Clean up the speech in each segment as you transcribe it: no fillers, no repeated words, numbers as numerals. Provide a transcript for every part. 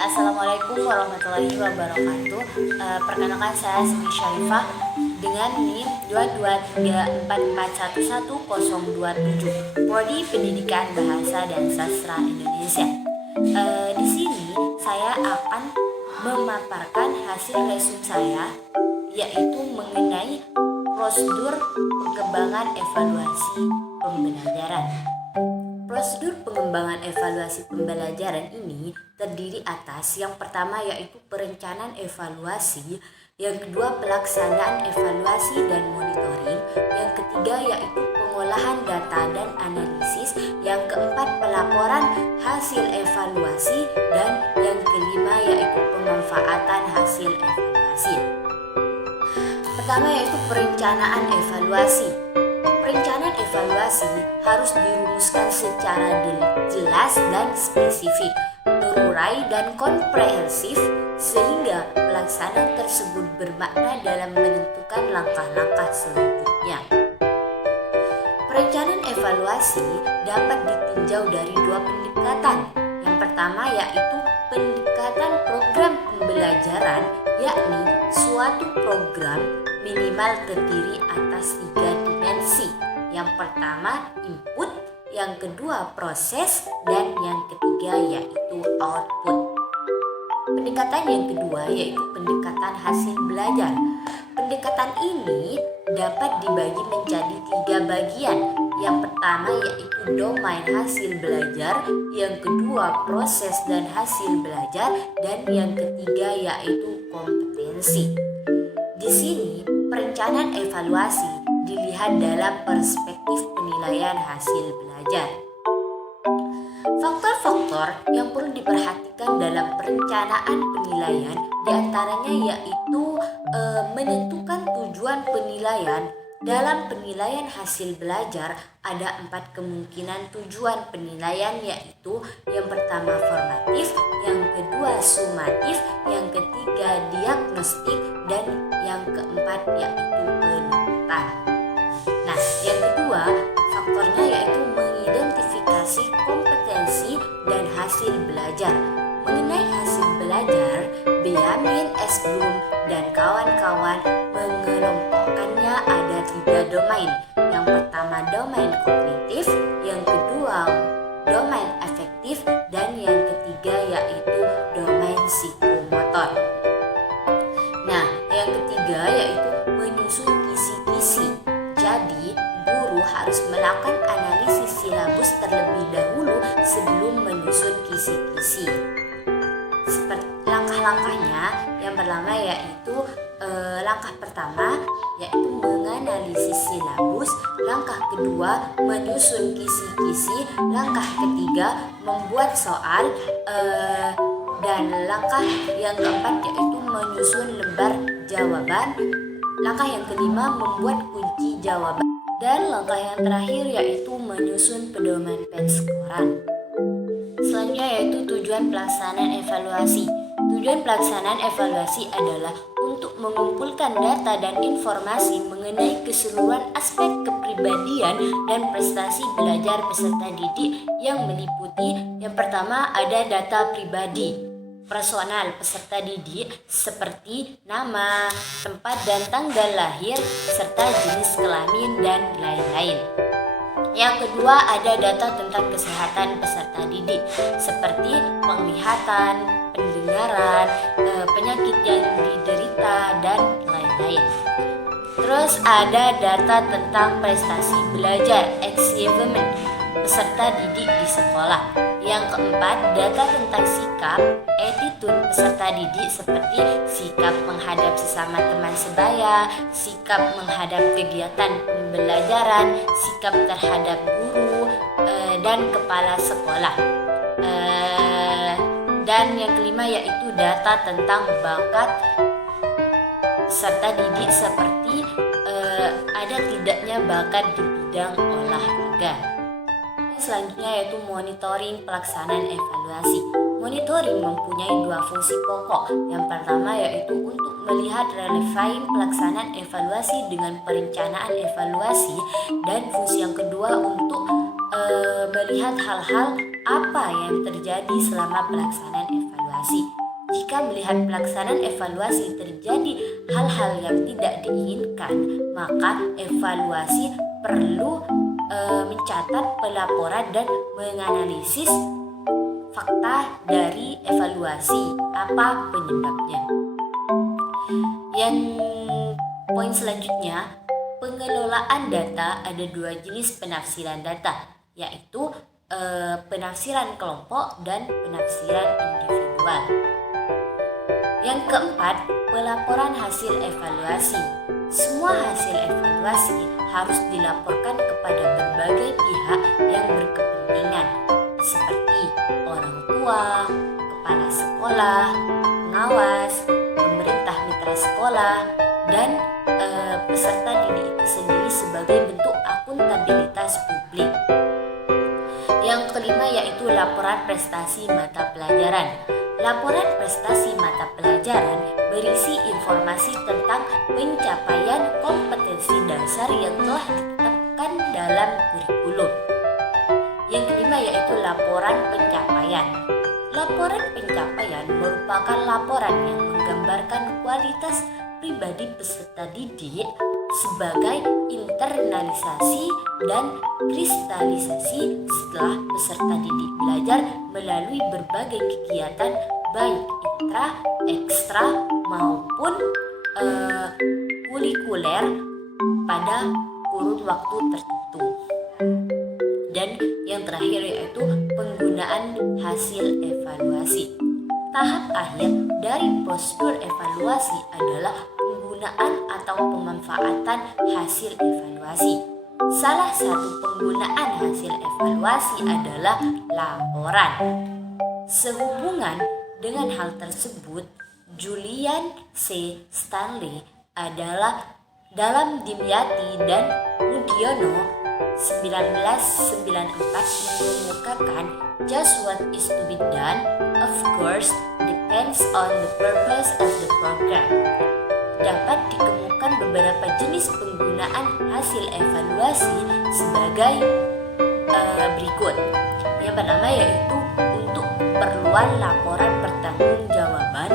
Assalamualaikum warahmatullahi wabarakatuh. Perkenalkan saya Siti Syarifah dengan NIM 22344111027 Prodi Pendidikan Bahasa dan Sastra Indonesia. Di sini saya akan memaparkan hasil lesson saya, yaitu mengenai prosedur pengembangan evaluasi pembelajaran. Prosedur pengembangan evaluasi pembelajaran ini terdiri atas yang pertama yaitu perencanaan evaluasi, yang kedua pelaksanaan evaluasi dan monitoring, yang ketiga yaitu pengolahan data dan analisis, yang keempat pelaporan hasil evaluasi, dan yang kelima yaitu pemanfaatan hasil evaluasi. Pertama yaitu perencanaan evaluasi. Perencanaan evaluasi harus dirumuskan secara jelas dan spesifik, terurai dan komprehensif sehingga pelaksanaan tersebut bermakna dalam menentukan langkah-langkah selanjutnya. Perencanaan evaluasi dapat ditinjau dari dua pendekatan. Yang pertama yaitu pendekatan program pembelajaran, yakni suatu program minimal terdiri atas 3 dimensi. Yang pertama input, yang kedua proses, dan yang ketiga yaitu output. Pendekatan yang kedua yaitu pendekatan hasil belajar. Pendekatan ini dapat dibagi menjadi 3 bagian. Yang pertama yaitu domain hasil belajar, yang kedua proses dan hasil belajar, dan yang ketiga yaitu kompetensi. Di sini perencanaan evaluasi dilihat dalam perspektif penilaian hasil belajar. Faktor-faktor yang perlu diperhatikan dalam perencanaan penilaian diantaranya yaitu menentukan tujuan penilaian. Dalam penilaian hasil belajar ada 4 kemungkinan tujuan penilaian, yaitu yang pertama formatif, yang kedua sumatif, yang ketiga diagnostik, dan yang keempat yaitu penuntutan. Nah, yang kedua faktornya yaitu mengidentifikasi kompetensi dan hasil belajar. Mengenai hasil belajar, Benjamin S. Bloom dan kawan-kawan mengelompokkannya ada 3 domain. Yang pertama domain kognitif, yang kedua domain afektif, dan yang ketiga yaitu domain psikomotor. Nah, yang ketiga yaitu menyusun kisi-kisi. Jadi, guru harus melakukan analisis silabus terlebih dahulu sebelum menyusun kisi-kisi. Langkah-langkahnya, yang pertama yaitu langkah pertama yaitu menganalisis silabus, langkah kedua menyusun kisi-kisi, langkah ketiga membuat soal, dan langkah yang keempat yaitu menyusun lembar jawaban, langkah yang kelima membuat kunci jawaban, dan langkah yang terakhir yaitu menyusun pedoman penskoran. Selanjutnya yaitu tujuan pelaksanaan evaluasi. Tujuan pelaksanaan evaluasi adalah untuk mengumpulkan data dan informasi mengenai keseluruhan aspek kepribadian dan prestasi belajar peserta didik yang meliputi yang pertama ada data pribadi personal peserta didik seperti nama, tempat dan tanggal lahir, serta jenis kelamin dan lain-lain. Yang kedua ada data tentang kesehatan peserta didik seperti penglihatan, pendengaran, penyakit yang diderita, dan lain-lain. Terus ada data tentang prestasi belajar achievement peserta didik di sekolah. Yang keempat data tentang sikap attitude peserta didik seperti sikap menghadap sesama teman sebaya, sikap menghadap kegiatan pembelajaran, sikap terhadap guru dan kepala sekolah. Dan yang kelima yaitu data tentang bakat peserta didik seperti ada tidaknya bakat di bidang olahraga. Selanjutnya yaitu monitoring pelaksanaan evaluasi. Monitoring mempunyai 2 fungsi pokok. Yang pertama yaitu untuk melihat relevan pelaksanaan evaluasi dengan perencanaan evaluasi, dan fungsi yang kedua untuk melihat hal-hal apa yang terjadi selama pelaksanaan evaluasi. evaluasi. Jika melihat pelaksanaan evaluasi terjadi hal-hal yang tidak diinginkan, maka evaluasi perlu mencatat pelaporan dan menganalisis fakta dari evaluasi, apa penyebabnya. Yang poin selanjutnya, pengelolaan data. Ada dua jenis penafsiran data, yaitu penafsiran kelompok dan penafsiran individual. Yang keempat, pelaporan hasil evaluasi. Semua hasil evaluasi harus dilaporkan kepada berbagai pihak yang berkepentingan, seperti orang tua, kepala sekolah, pengawas, pemerintah mitra sekolah, dan peserta didik itu sendiri sebagai bentuk akuntabilitas publik. Yang kelima yaitu laporan prestasi mata pelajaran. Laporan prestasi mata pelajaran berisi informasi tentang pencapaian kompetensi dasar yang telah ditetapkan dalam kurikulum. Yang kelima yaitu laporan pencapaian. Laporan pencapaian merupakan laporan yang menggambarkan kualitas pribadi peserta didik sebagai internalisasi dan kristalisasi setelah peserta didik belajar melalui berbagai kegiatan baik intra, ekstra maupun kurikuler pada kurun waktu tertentu. Dan yang terakhir yaitu penggunaan hasil evaluasi. Tahap akhir dari prosedur evaluasi adalah penggunaan atau pemanfaatan hasil evaluasi. Salah satu penggunaan hasil evaluasi adalah laporan. Sehubungan dengan hal tersebut, Julian C. Stanley adalah dalam Dimyati dan Mudiono 1994 mengemukakan just what is to be done, of course, depends on the purpose of the program. Dapat dikemukakan beberapa jenis penggunaan hasil evaluasi sebagai berikut. Yang pertama yaitu untuk keperluan laporan pertanggungjawaban.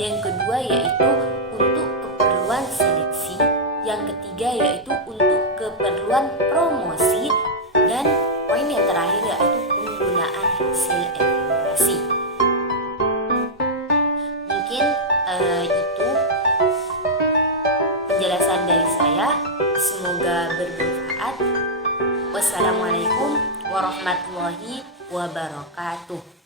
Yang kedua yaitu untuk keperluan seleksi. Yang ketiga yaitu untuk keperluan promosi. Dan poin yang terakhir yaitu penggunaan hasil evaluasi. Mungkin itu penjelasan dari saya. Semoga bermanfaat. Wassalamualaikum warahmatullahi wabarakatuh.